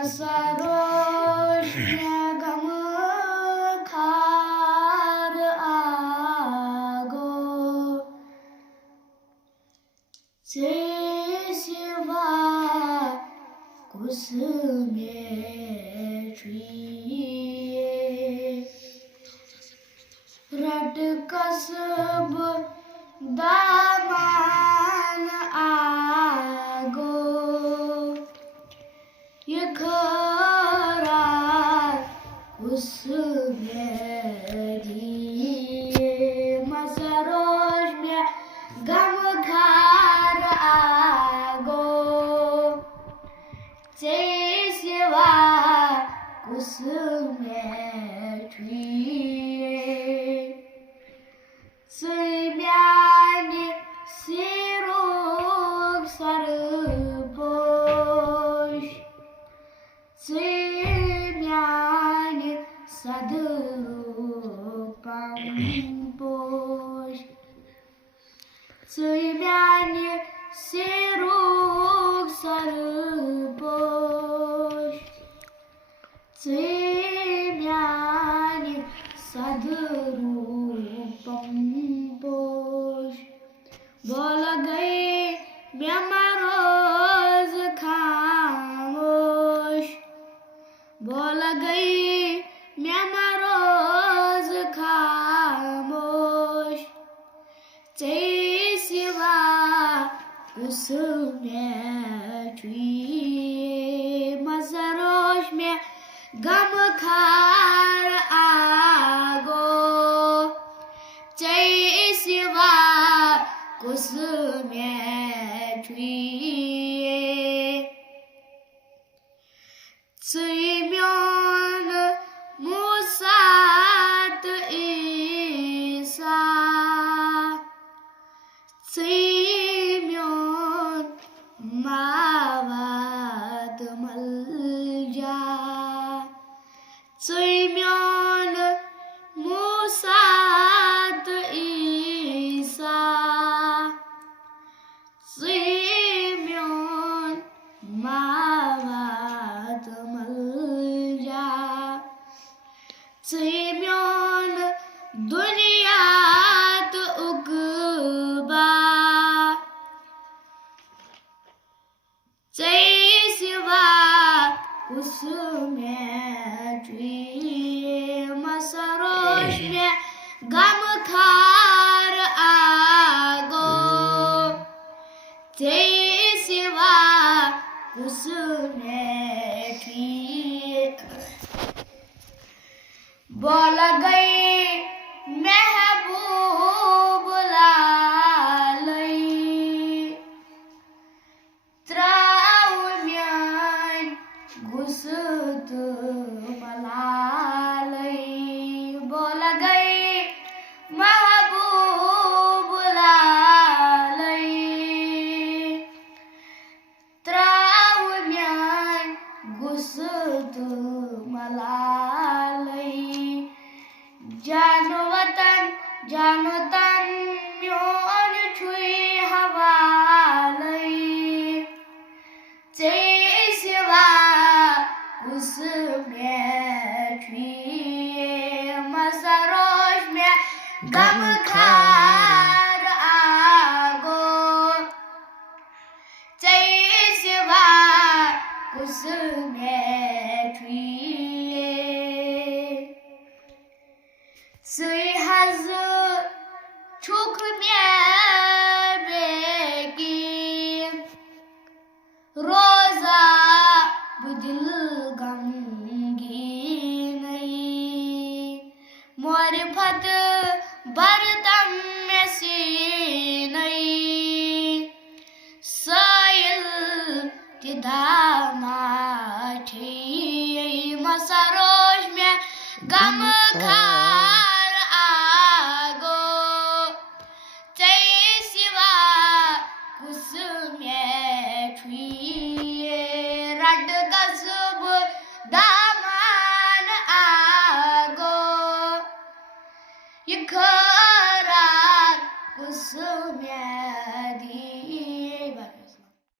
मसरोश में गम खार आगो से सिवा कुछ में रट कसब दामान आगो ये खरार उसमें दिए मसरोश में गम खार आगो से सिवा उसमें Suybyani siruk sarbosh Suybyani sadrupam bosh Suybyani siruk sarbosh Suybyani sadrupam बोल गई बेमरोज खामोश बोल गई बेमरोज खामोश सिवा उसमें मसरोश में गम खार आगो सिवा उसमें सुइम्योन मुसात ईसा सुइम्योन मावात मलजा सुइम्योन मुसात ईसा Suyimyon mavat malja Suyimyon duniyat ukba Siva उसमें मसरोश में गम खार आगो सिवा उसमें बोल गई महबूब लालई त्राउम्यान गुसत मलालई बोल गई महबूब लालई गुसत मलालई जानो तन म्योन छुई हवालई सिवा उसमें मसरोश में गम खार आगो सिवा उसमें सुई हज छुक में बेगी रोजा बुदिल गंगी नहीं मोरफत बरतम में सी नहीं साइल तिदामा मसरोश में गम खा